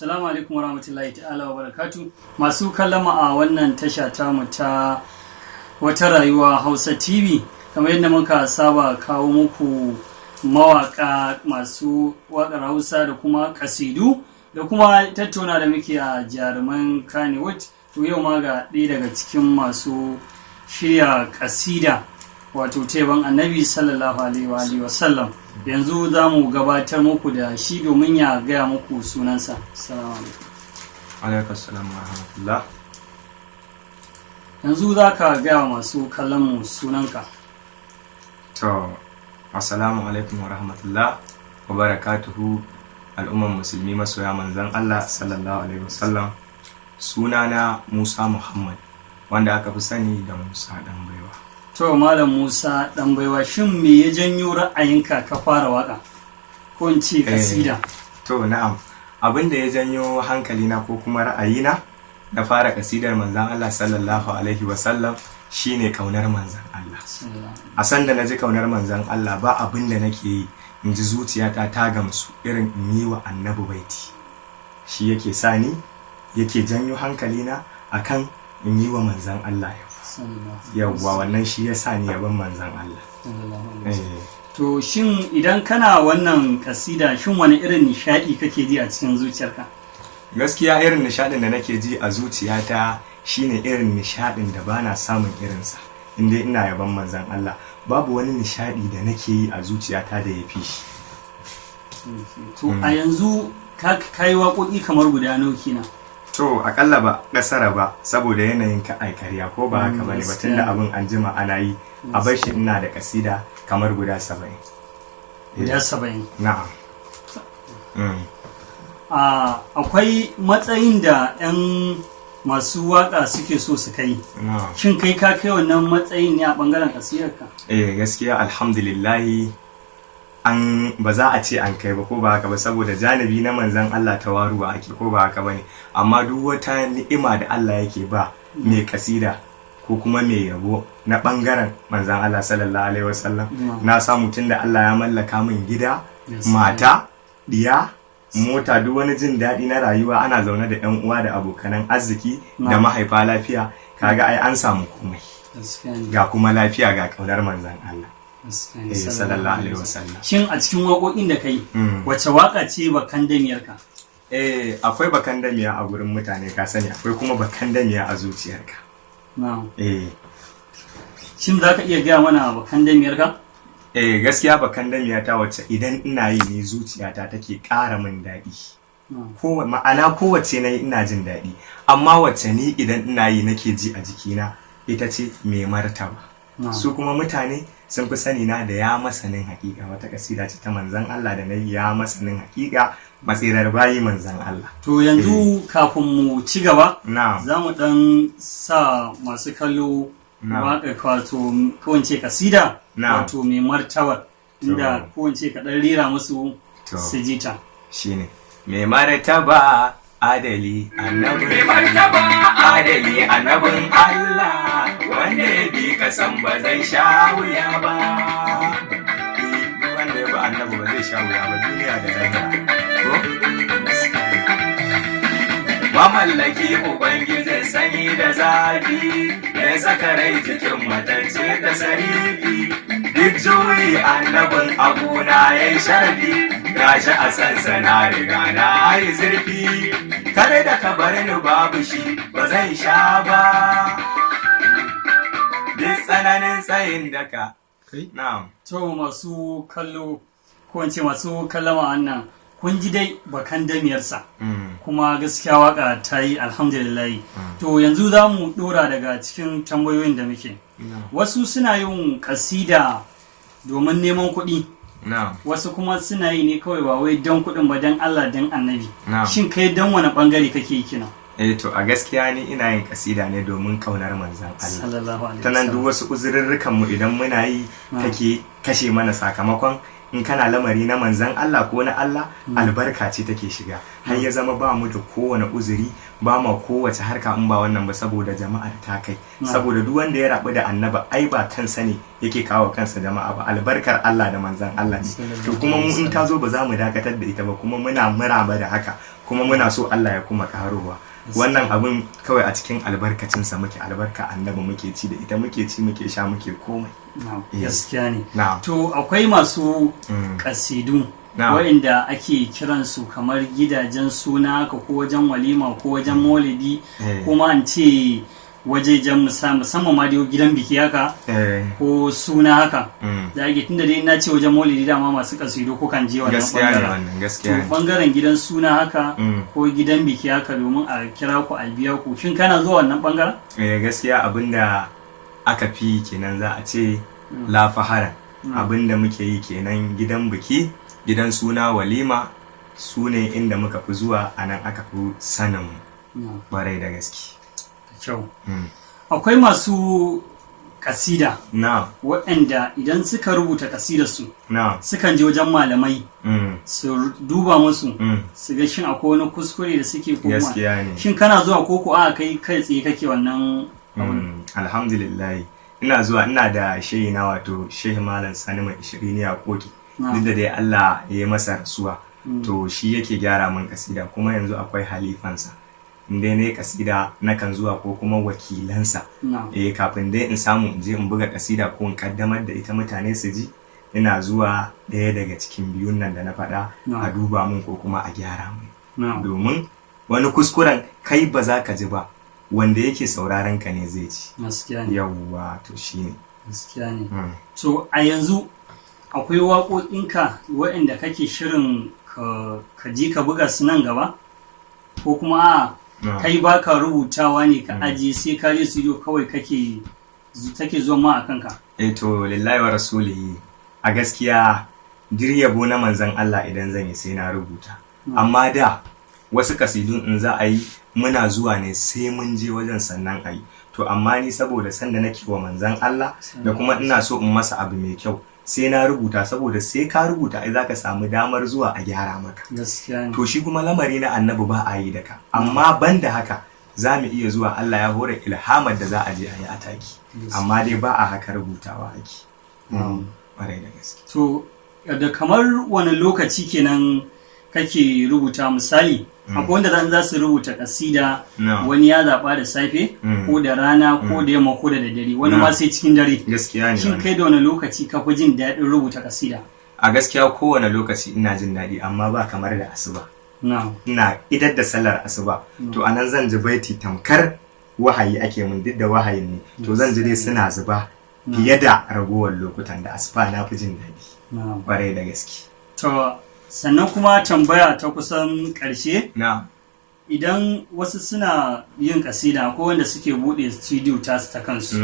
Assalamu alaikum warahmatullahi ta'ala wa barakatu. Masu kallon a wannan tasha tamu ta wata rayuwa Hausa TV, kamar yadda muka saba kawo muku mawaka masu waƙar Hausa da kuma kasidu da kuma tattauna da muke a jaruman Kannywood. To yau ma ga ɗaya daga cikin masu shirya kasida wato teban annabi sallallahu alaihi wa sallam. Yanzu za mu gabatar muku da shi domin ya gaya muku sunansa. Assalamu alaikum. Alaikum salam wa rahmatullah. Yanzu za ka gaya masu kallon mu sunanka. To, assalamu alaikum wa rahmatullah wa barakatuhu, al'umman musulmi masoya manzon Allah sallallahu alaihi wasallam. Sunana Musa Muhammad, wanda aka fi sani da Musa Dan Baiwa. To, Malam Musa Dan Baiwa, shin me ya janyo ra'ayinka ka fara waka ko in ce kasida? To, na'am. Abin da ya janyo hankalina ko kuma ra'ayina na fara kasidar manzon Allah sallallahu alaihi wasallam shine kaunar manzon Allah. A san da naji kaunar manzon Allah ba abin da nake yi in ji zuciyata ta gamsu irin in yi wa annabi baiti. Shi yake sani yake janyo hankalina akan in yi wa manzon Allah yawwa, wannan shi ya sa ni yaban manzon Allah. To shin idan kana wannan kasida, shin wani irin nishadi kake ji a cikin zuciyarka? Gaskiya irin nishadin da nake ji a zuciyata shine irin nishadin da bana samun irinsa inda ina yaban manzon Allah. Babu wani nishadi da nake yi a zuciyata da ya fi shi. To a yanzu ka yi waƙoƙi kamar guda nawa kenan? To akalla ba kasara ba, saboda yanayin ka aikariya ko ba haka bane ba, tunda abin an jima ana yi. A bar shi ina da kasida kamar guda 70. Guda 70? Na'am. Akwai matsayin da 'yan masu waka suke so su kai. Shin kai ka kai wannan matsayin ne a bangaren kasidarka? Gaskiya alhamdulillahi ba za a ce an kai ba ko ba haka ba, saboda janibi na manzon Allah tawaruwa ake ko ba haka bane, amma duk wata ni'ima da Allah yake ba mai kasida ko kuma mai yabo na bangaren manzon Allah sallallahu alaihi wasallam, na samu tunda Allah ya mallaka min gida, mata, diya, mota, duk wani jin daɗi na rayuwa, ana zaune da ƴan uwa da abokanan arziki da mahaifa lafiya, kaga ai an samu komai. Ga kuma lafiya ga kaunar manzon Allah sallallahu alaihi wasallam. Shin a cikin waƙoƙin da kai wace waƙa ce bakan damiyarka? Akwai bakan damiya a gurin mutane, ka sani, akwai kuma bakan damiya a zuciyarka. Shin za ka iya gaya mana bakan damiyarka? Gaskiya bakan damiya ta wacce idan ina yi ne zuciyata take ƙara min daɗi. Ma'ana kowace na yi ina jin daɗi, amma wacce ni idan ina yi nake ji a jikina ita ce mai martaba. Su kuma mutane sun fi sani na da ya masanin hakika, wata kasida ce ta manzon Allah da na yi ya masanin hakika, matsirar bayi manzon Allah. To yanzu kafin mu ci gaba, za mu dan sa masu kallo waƙa wato kowance kasida wato mai martaba, inda kowance ka dan rera musu su ji ta. Shine mai martaba adali annabin adali annabin Allah, wanda ya bi ka san ba zai sha wuya ba. Wanda ya bi annabi ba zai sha wuya ba duniya da lahira. Mamallaki ubangijin sani da zafi, ya saka rai cikin matacce da sarifi, duk juyi annabin abuna ya yi sharafi, gashi a sansana riga na yi zurfi, kare da ka bar ni babu shi ba zai sha ba, duk tsananin tsayin daka. Na'am. To masu kallo ko in ce masu kallama wannan, kun ji dai bakan damiyarsa, kuma gaskiya waka ta yi alhamdulillah. To yanzu za mu dora daga cikin tambayoyin da muke. Wasu suna yin kasida domin neman kuɗi, wasu kuma suna yi ne kawai ba wai don kuɗin ba, don Allah don annabi. Shin kai don wani ɓangare kake yi kina? To a gaskiya ni ina yin kasida ne domin kaunar manzon Allah. Ta nan duk wasu uzurrurrukan mu idan muna yi take kashe mana sakamakon in kana lamari na manzan Allah ko na Allah, albarka ce take shiga, har ya zama ba mu da kowane uzuri, ba ma kowace harka in ba wannan ba, saboda jama'ar ta kai, saboda duk wanda ya rabu da annaba ai ba kansa ne yake kawo kansa jama'a ba, albarkar Allah da manzan Allah ne. To kuma mu in ta zo ba za mu dakatar da ita ba, kuma muna muraba da haka, kuma muna so Allah ya kuma karowa. Wannan abin kawai a cikin albarkacinsa muke, albarka annabi muke ci da ita, muke ci muke sha muke komai. Gaskiya ne. To akwai masu kasidu waɗanda ake kiransu kamar gidajen suna haka ko wajen walima ko wajen maulidi, kuma an ce wajejen musamman ma dai gidan biki haka ko suna haka da ake, tunda dai ina ce wajen maulidi dama masu kasidu ko kan je wannan bangaren. To bangaren gidan suna haka ko gidan biki haka domin a kira ku a biya ku, shin kana zuwa wannan bangaren? Gaskiya abinda aka fi kenan za a ce la fahara, abinda muke yi kenan gidan biki, gidan suna, walima, su ne inda muka fi zuwa, a nan aka fi sanin barai da gaske. Kyau. Akwai masu kasida waɗanda idan suka rubuta kasidarsu sukan je wajen malamai su duba musu su ga shin akwai wani kuskure da suke kuma, shin kana zuwa ko ku a kai tsaye kake wannan abun? Alhamdulillah ina zuwa, ina da shehi na wato shehi malam Sani mai ishirini a koki, duk da dai Allah ya yi masa rasuwa, to shi yake gyara min kasida, kuma yanzu akwai halifansa inda ne kasida nakan zuwa ko kuma wakilansa kafin dai in samu in je in buga kasida ko in kaddamar da ita mutane su ji, ina zuwa ɗaya daga cikin biyun nan da na faɗa a duba mun ko kuma a gyara mun, domin wani kuskuren kai ba za ka ji ba, wanda yake sauraron ka ne zai ji. Yawwa, to shine gaskiya ne. To a yanzu akwai waƙoƙinka waɗanda kake shirin ka ji ka buga su nan gaba, ko kuma kai baka rubutawa ne ka ajiye sai ka je studio kawai take zuwa ma a kanka? To lillahi wa rasulihi, a gaskiya yabo na manzon Allah idan zan yi sai na rubuta, amma da wasu kasidun in za a yi muna zuwa ne sai mun je wajen sannan a yi. To amma ni saboda sanda nake wa manzon Allah da kuma ina so in masa abu mai kyau, sai na rubuta, saboda sai ka rubuta ai zaka samu damar zuwa a gyara maka. To shi kuma lamari na annabi ba a yi da ka, amma banda haka za mu iya zuwa, Allah ya hore ilhamar da za a je a yi ataki, amma dai ba a haka rubutawa ake. Ƙwarai da gaske. To da kamar wani lokaci kenan kake rubuta? Misali akwai wanda za su rubuta kasida, wani ya zaɓa da safe ko da rana ko da yamma ko da daddare, wani ma sai cikin dare. Gaskiya ne. Shin kai da wani lokaci ka fi jin daɗin rubuta kasida? A gaskiya kowane lokaci ina jin daɗi, amma ba kamar da asuba. Ina idar da sallar asuba, to anan zan ji baiti tamkar wahayi ake mun, duk da wahayin ne, to zan ji dai suna zuba fiye da ragowar lokutan da asuba na fi jin daɗi. Ƙwarai da gaske. To sannan kuma tambaya ta kusan ƙarshe, idan wasu suna yin kasida ko wanda suke buɗe studio tasu ta kansu,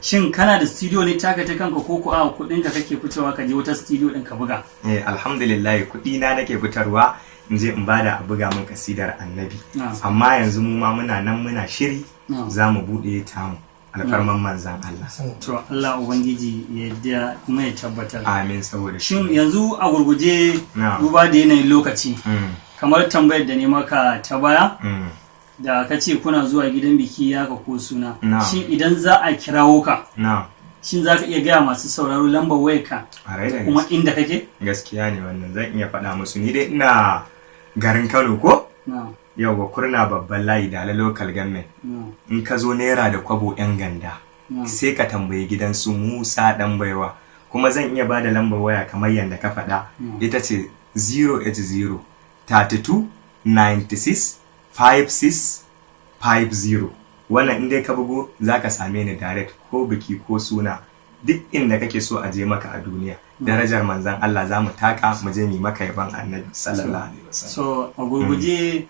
shin kana da studio ne taka ta kanka ko a kuɗinka kake fitowa ka je wata studio ɗin ka buga? Alhamdulillah kuɗi na nake fitarwa in je in bada a buga min kasidar annabi, amma yanzu mu ma muna nan muna shiri za mu buɗe tamu alfarman manzan Allah. To Allah Ubangiji ya yarda kuma ya tabbatar. Amin. Saboda shin yanzu a gurguje duba da yanayin lokaci, kamar tambayar da ne maka ta baya da ka ce kuna zuwa gidan biki yaka ko suna, shin idan za a kirawo ka, shin za ka iya gaya masu sauraro lambar wayarka kuma inda kake? Gaskiya ne wannan, zan iya faɗa musu. Ni dai ina garin Kano ko? Yauwa, Kurna babban layi da local government. In ka zo naira da kwabo 'yan ganda sai ka tambayi gidan su Musa dan baiwa, kuma zan iya bada lambar waya kamar yadda ka faɗa, ita ce 080 32 96 56 50. Wannan in dai ka bugo za ka same ni direct, ko biki ko suna, duk inda kake so a je maka a duniya. Darajar manzan Allah za mu taka mu je mu maka yaban annabi sallallahu alaihi wasallam. So a gurguje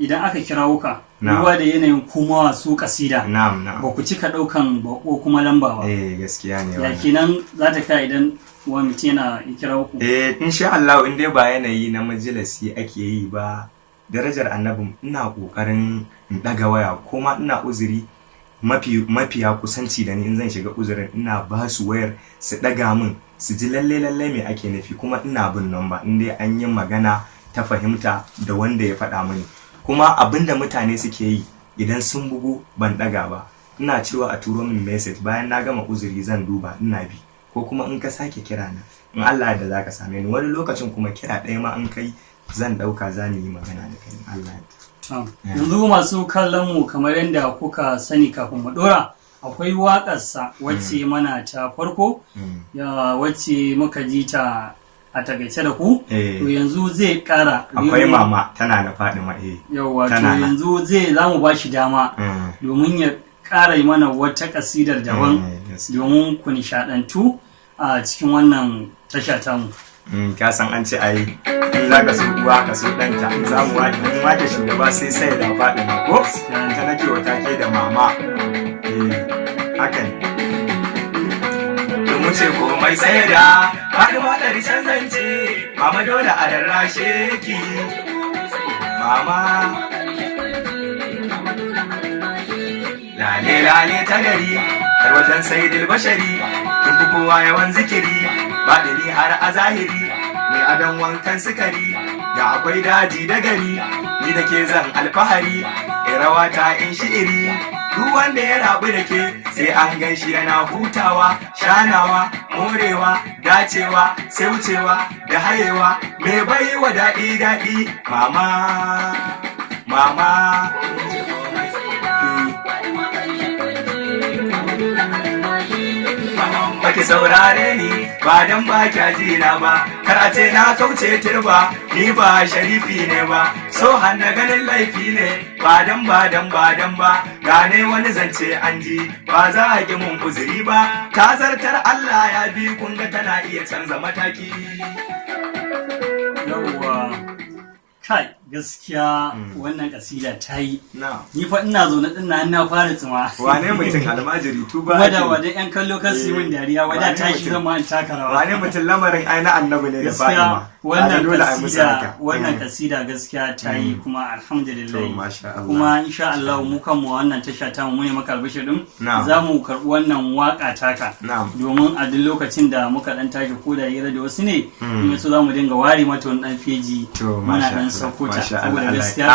idan aka kirawo ka, duba da yanayin kuma su kasida, ba ku cika daukan bako kuma lamba ba. Gaskiya ne. Ya kenan za ta kai idan wani mutum yana kirawo ku? Insha Allah in dai ba yanayi na majalisi ake yi ba, darajar annabi ina kokarin in daga waya, kuma ina uzuri mafiya kusanci da ni in zan shiga uzurin ina ba su wayar su daga min su ji lalle me ake nufi, kuma ina bin namba in dai an yi magana ta fahimta da wanda ya faɗa mini. Kuma abinda mutane suke yi idan sun bugu ban daga ba, ina cewa a turo min message, bayan na gama uzuri zan duba ina bi, ko kuma in ka sake kira na in Allah da zaka same ni. Wani lokacin kuma kira ɗaya ma in kai zan ɗauka za mu yi magana da kai Allah ya. Yanzu masu kallon mu kamar yadda kuka sani kafin mu ɗora, akwai waƙarsa wacce mana ta farko wacce muka ji ta a takaice da ku, to yanzu zai ƙara akwai mama tana na Fadima yawa, to yanzu za mu ba shi dama domin ya ƙara yi mana wata ƙasidar daban domin ku nishaɗantu a cikin wannan tasha tamu. Ka san an ce ai in za ka so uwa ka so ɗanta, za mu wake shugaba sai da Fadima ko ta nake wata ke da mama hakan mu ce komai sai da Fadima da rishan zance mama dole a rarrashe ki mama lale lale ta gari har wajen saidil bashari kin fi kowa yawan zikiri baɗini har a zahiri mai adon wankan sukari da akwai daji da gari ni da ke zan alfahari rawa ta in shi'iri duk wanda ya rabu da ke sai an gan shi yana hutawa shanawa morewa dacewa sai wucewa da hayewa mai baiwa daɗi daɗi mama mama baki saurare ni ba dan ba kya ji na ba kar a ce na kauce turba ni ba sharifi ne ba so hanna ganin laifi ne ba dan ba gane wani zance an ji ba za a ki mun uzuri ba ta zartar Allah ya bi kun ga tana iya canza mataki. Yawwa kai gaskiya wannan kasida ta yi ni fa ina zaune din na fara tsima wane mutum almajiri tuba wada yan kallo kan su min dariya wada tashi zan ma in taka rawa wane mutum lamarin ai na annabi ne da Fadima wannan kasida gaskiya ta yi kuma alhamdulillah kuma insha Allah mu kanmu wannan tasha ta mu ne maka albishir din za mu karbi wannan waka taka domin a duk lokacin da muka dan tashi ko da hira da wasu ne in so za mu dinga ware mata wani dan feji muna dan saukuta saboda gaskiya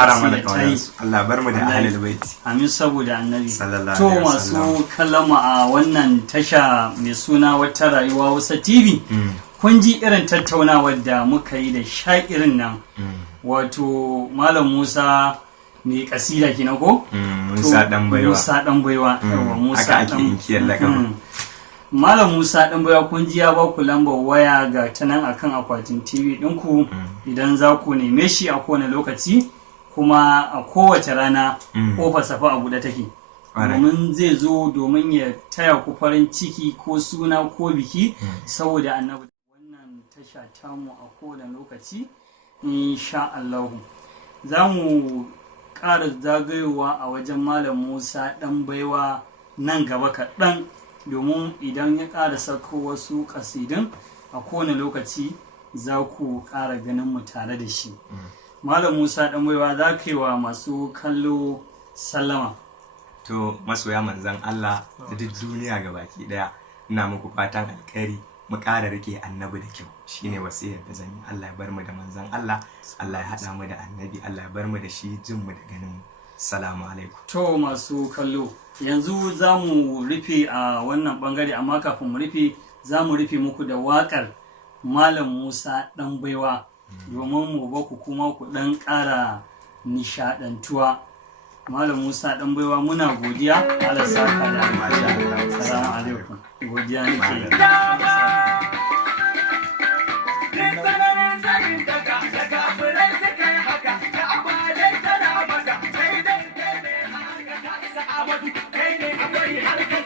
Allah bar mu da ahlul bait amin saboda annabi to masu kallama a wannan tasha mai suna wata rayuwa wasa TV kun ji irin tattaunawar da muka yi da sha'irin nan wato Malam Musa mai kasida kenan ko Musa dan baiwa yawa Musa dan Malam Musa ɗan baya kun ji ya ba ku lambar waya ga ta nan akan akwatin TV ɗinku idan za ku neme shi a kowane lokaci kuma a kowace rana ƙofar safa a buɗe take. Domin zai zo domin ya taya ku farin ciki ko suna ko biki saboda annabi wannan tasha tamu a kowane lokaci insha Allah. Za mu ƙara zagayowa a wajen Malam Musa ɗan baiwa nan gaba kaɗan. Domin idan ya ƙara sako wasu ƙasidun a kowane lokaci za ku ƙara ganin mu tare da shi. Malam Musa ɗan baiwa za ka yi wa masu kallo sallama. To masoya manzan Allah da duk duniya ga baki ɗaya ina muku fatan alkhairi mu ƙara rike annabi da kyau shine wasiyar da zan yi. Allah ya bar mu da manzan Allah, Allah ya haɗa mu da annabi, Allah ya bar mu da shi jin mu da ganin mu. Salamu alaikum. To masu kallo yanzu za mu rufe a wannan bangare amma kafin mu rufe za mu rufe muku da waƙar Malam Musa ɗan baiwa domin mu ba ku kuma ku ɗan ƙara nishaɗantuwa. Malam Musa ɗan baiwa muna godiya Allah saka da masha. Salamu alaikum. Godiya nake. Hey,